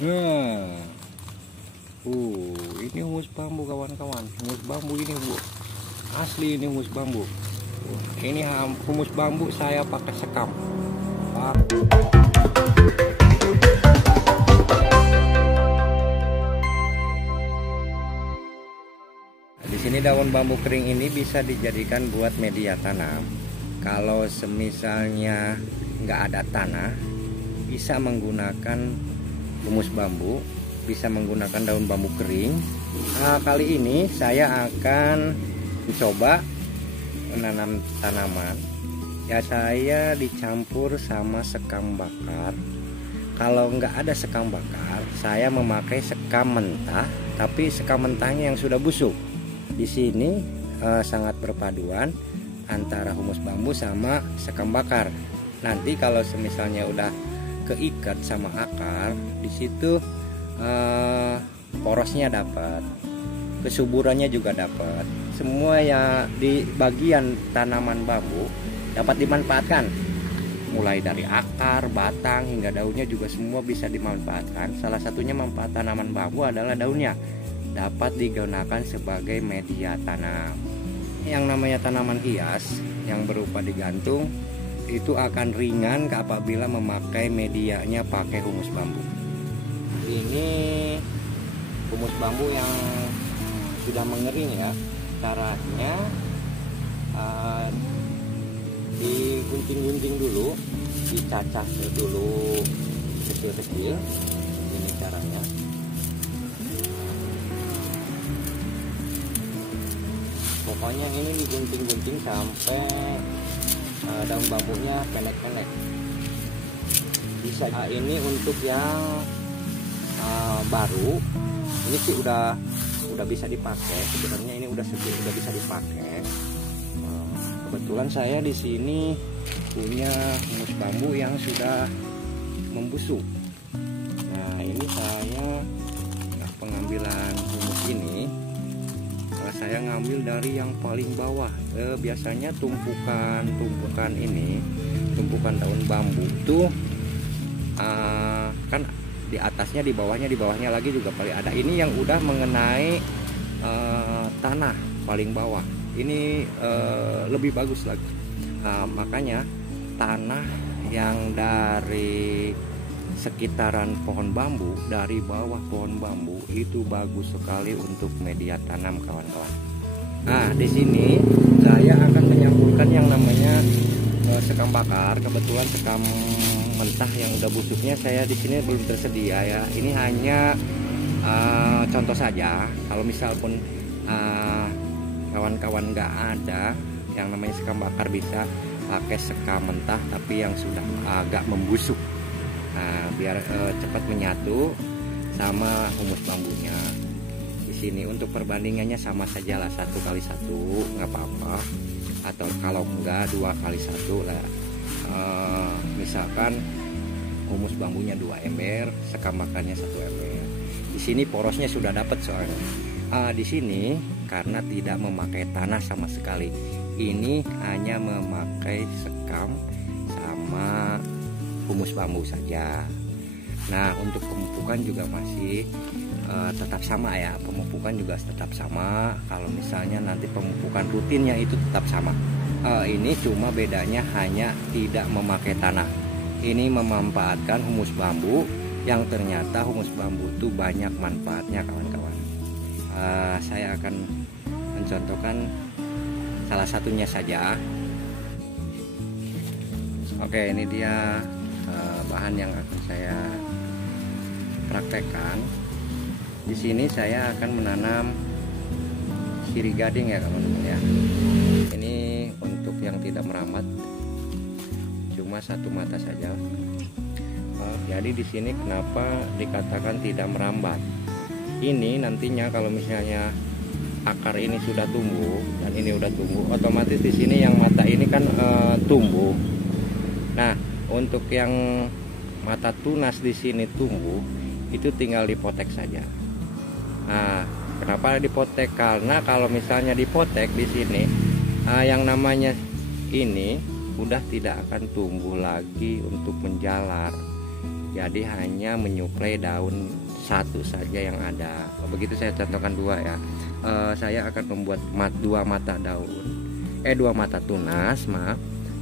Nah, ini humus bambu kawan-kawan. Humus bambu ini bu, asli ini humus bambu. Ini humus bambu saya pakai sekam. Di sini daun bambu kering ini bisa dijadikan buat media tanam. Kalau semisalnya nggak ada tanah, bisa menggunakan humus bambu, bisa menggunakan daun bambu kering. Kali ini saya akan mencoba menanam tanaman. Ya, saya dicampur sama sekam bakar. Kalau nggak ada sekam bakar, saya memakai sekam mentah, tapi sekam mentahnya yang sudah busuk. Di sini sangat berpaduan antara humus bambu sama sekam bakar. Nanti kalau semisalnya udah keikat sama akar, di situ porosnya dapat, kesuburannya juga dapat. Semua ya di bagian tanaman bambu dapat dimanfaatkan, mulai dari akar, batang hingga daunnya juga semua bisa dimanfaatkan. Salah satunya manfaat tanaman bambu adalah daunnya dapat digunakan sebagai media tanam. Yang namanya tanaman hias yang berupa digantung itu akan ringan apabila memakai medianya pakai humus bambu. Ini humus bambu yang sudah mengering ya. Caranya digunting-gunting dulu, dicacah dulu kecil-kecil. Ini caranya. Pokoknya ini digunting-gunting sampai daun bambunya pendek-pendek. Bisa ini untuk yang baru, ini sih udah bisa dipakai. Sebenarnya ini udah bisa dipakai. Kebetulan saya di sini punya humus bambu yang sudah membusuk. Nah, ini saya pengambilan humus ini. Saya ngambil dari yang paling bawah. Biasanya tumpukan daun bambu itu kan di atasnya, di bawahnya lagi juga paling ada. Ini yang udah mengenai tanah paling bawah. Ini lebih bagus lagi. Makanya tanah yang dari sekitaran pohon bambu, dari bawah pohon bambu itu bagus sekali untuk media tanam kawan-kawan. Nah, di sini saya akan menyampurkan yang namanya sekam bakar. Kebetulan sekam mentah yang udah busuknya saya di sini belum tersedia ya. Ini hanya contoh saja. Kalau misal pun kawan-kawan nggak ada yang namanya sekam bakar, bisa pakai sekam mentah tapi yang sudah agak membusuk. Nah, biar cepat menyatu sama humus bambunya. Di sini untuk perbandingannya sama saja lah, 1x1 nggak apa-apa, atau kalau enggak 2x1 lah. Misalkan humus bambunya 2 ember, sekam bakarnya 1 ember. Di sini porosnya sudah dapat soalnya. Di sini karena tidak memakai tanah sama sekali, ini hanya memakai sekam sama humus bambu saja. Nah, untuk pemupukan juga masih tetap sama ya. Pemupukan juga tetap sama. Kalau misalnya nanti pemupukan rutinnya itu tetap sama. Ini cuma bedanya hanya tidak memakai tanah. Ini memanfaatkan humus bambu, yang ternyata humus bambu itu banyak manfaatnya kawan-kawan. Saya akan mencontohkan salah satunya saja. Oke, ini dia bahan yang akan saya praktekkan. Di sini saya akan menanam sirih gading ya teman-teman ya. Ini untuk yang tidak merambat, cuma satu mata saja. Jadi di sini kenapa dikatakan tidak merambat? Ini nantinya kalau misalnya akar ini sudah tumbuh dan ini udah tumbuh, otomatis di sini yang mata ini kan tumbuh. Nah, untuk yang mata tunas di sini tumbuh, itu tinggal dipotek saja. Nah, kenapa dipotek? Karena kalau misalnya dipotek di sini, yang namanya ini udah tidak akan tumbuh lagi untuk menjalar. jadi hanya menyuplai daun satu saja yang ada. Begitu saya contohkan 2 ya. Saya akan membuat 2 mata tunas, maaf,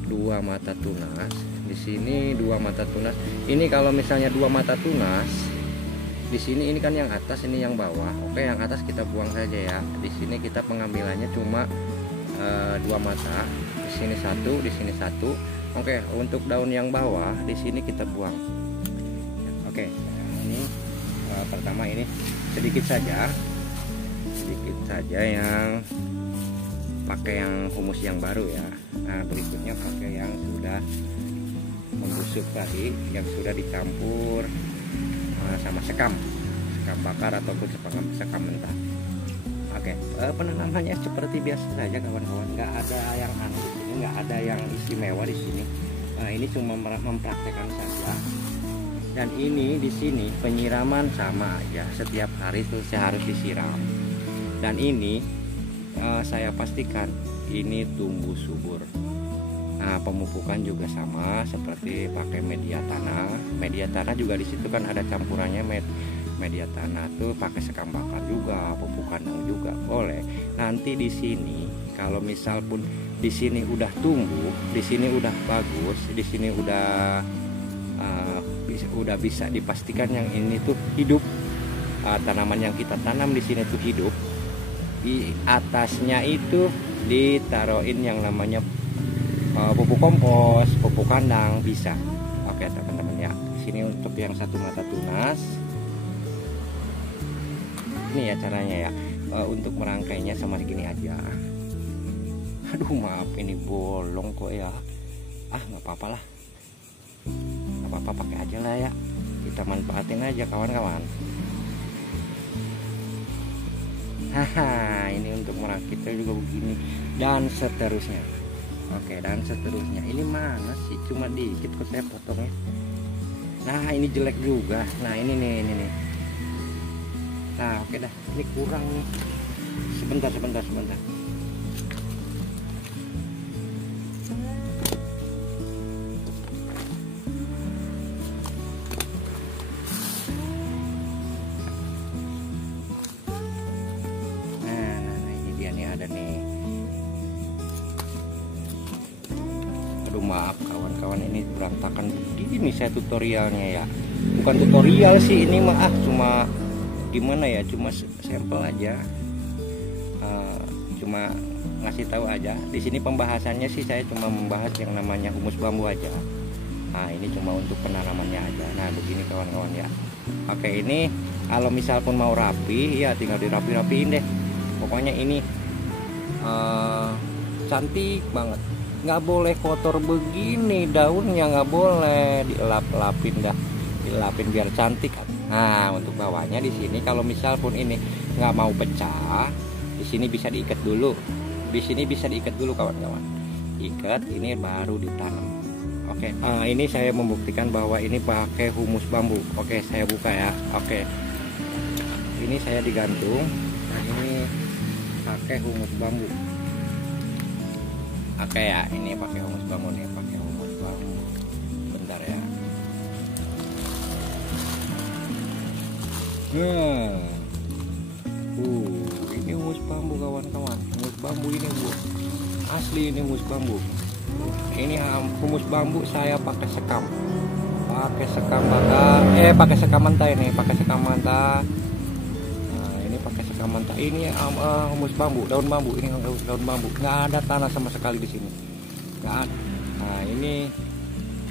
2 mata tunas. Di sini 2 mata tunas. Ini kalau misalnya 2 mata tunas, di sini ini kan yang atas, ini yang bawah. Oke, yang atas kita buang saja ya. Di sini kita pengambilannya cuma 2 mata. Di sini 1, di sini 1. Oke, untuk daun yang bawah di sini kita buang. Oke, ini pertama ini sedikit saja yang pakai yang humus yang baru ya. Nah, berikutnya pakai yang sudah membusuk tadi, yang sudah dicampur sama sekam bakar ataupun sekam mentah. Oke, penanamannya seperti biasa saja kawan-kawan, nggak ada yang aneh di sini, nggak ada yang istimewa di sini. Ini cuma mempraktekkan saja. Dan ini di sini penyiraman sama aja, setiap hari itu saya harus disiram. Dan ini saya pastikan ini tumbuh subur. Nah, pemupukan juga sama seperti pakai media tanah. Media tanah juga di situ kan ada campurannya media tanah tuh, pakai sekam bakar juga, pupuk kandang juga boleh. Nanti di sini kalau misal pun di sini udah tumbuh, di sini udah bagus, di sini udah bisa dipastikan yang ini tuh hidup, tanaman yang kita tanam di sini tuh hidup. Di atasnya itu ditaruhin yang namanya pupuk kompos, pupuk kandang bisa. Oke teman-teman ya. Sini untuk yang 1 mata tunas. Ini ya caranya ya. Untuk merangkainya sama segini aja. Aduh maaf ini bolong kok ya. Nggak apa-apa lah. Nggak apa-apa, pakai aja lah ya. Kita manfaatin aja kawan-kawan. Haha, ini untuk merakitnya juga begini dan seterusnya. Oke, dan seterusnya. Ini mana sih? Cuma dikit kok saya potongnya. Nah, ini jelek juga. Nah, ini nih. Nah, oke dah. Ini kurang nih. Sebentar. Nah, ini dia nih, ada nih. Aduh maaf kawan-kawan, ini berantakan begini saya tutorialnya ya. Bukan tutorial sih ini mah, cuma gimana ya, cuma sampel aja, cuma ngasih tahu aja. Di sini pembahasannya sih saya cuma membahas yang namanya humus bambu aja. Nah ini cuma untuk penanamannya aja. Nah begini kawan-kawan ya. Oke, ini kalau misal pun mau rapi ya tinggal dirapi-rapiin deh. Pokoknya ini cantik banget. Nggak boleh kotor begini, daunnya nggak boleh dilapin dah, dilapin biar cantik. Nah untuk bawahnya di sini kalau misal pun ini nggak mau pecah, di sini bisa diikat dulu, di sini bisa diikat dulu kawan-kawan, ikat ini baru ditanam. Oke, ini saya membuktikan bahwa ini pakai humus bambu. Oke, saya buka ya. Oke, ini saya digantung. Nah ini pakai humus bambu. Oke ya, ini pakai humus bambu nih, pakai humus bambu. Bentar ya. Ini humus bambu kawan-kawan. Humus bambu ini bu, asli ini humus bambu. Ini humus bambu saya pakai sekam bakar, pakai sekam mentah ini, pakai sekam mentah. Nah ini pakai sekam mentah. Ini humus bambu, daun bambu. Ini daun bambu. Nggak ada tanah sama sekali di sini. Nggak ada. Nah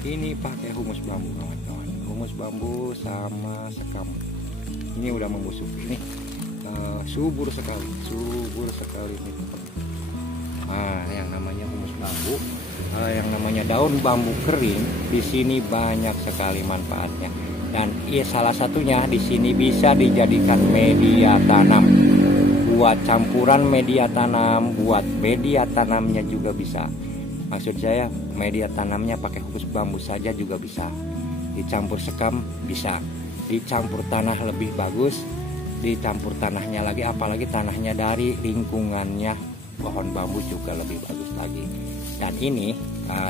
ini pakai humus bambu kawan-kawan. Humus bambu sama sekam. Ini udah membusuk. Ini subur sekali ini. Nah yang namanya humus bambu, yang namanya daun bambu kering di sini banyak sekali manfaatnya. Dan salah satunya di sini bisa dijadikan media tanam. Buat campuran media tanam, buat media tanamnya juga bisa. Maksud saya media tanamnya pakai humus bambu saja juga bisa. Dicampur sekam bisa. Dicampur tanah lebih bagus. Dicampur tanahnya lagi, apalagi tanahnya dari lingkungannya pohon bambu juga lebih bagus lagi. Dan ini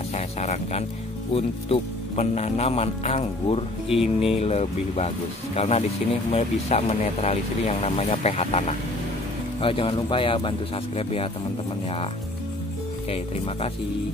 saya sarankan untuk penanaman anggur ini lebih bagus karena di sini bisa menetralisir yang namanya pH tanah. Jangan lupa ya bantu subscribe ya teman-teman ya. Oke, terima kasih.